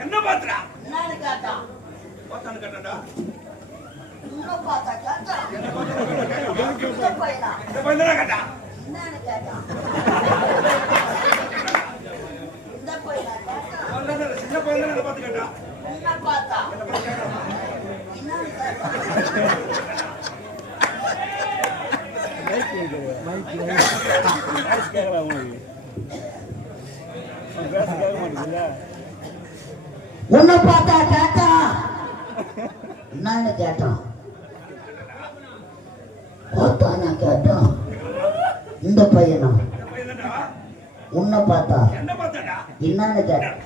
என்ன பாத்துறா என்னன்னு கேட்டான் கேட்டாடா இன்னும் பார்த்தா கேட்டா இந்த பையனா கேட்டா என்னன்னு கேட்டான் இந்த பையனா கேட்டா சின்ன பையனா பார்த்து கேட்டா என்ன பார்த்தா என்னன்னு கேட்டா உன்னை பார்த்தா கேட்டா என்னன்னு கேட்டான் பார்த்தானா கேட்டான் இந்த பையனா உன்னை பார்த்தா என்னன்னு கேட்டான்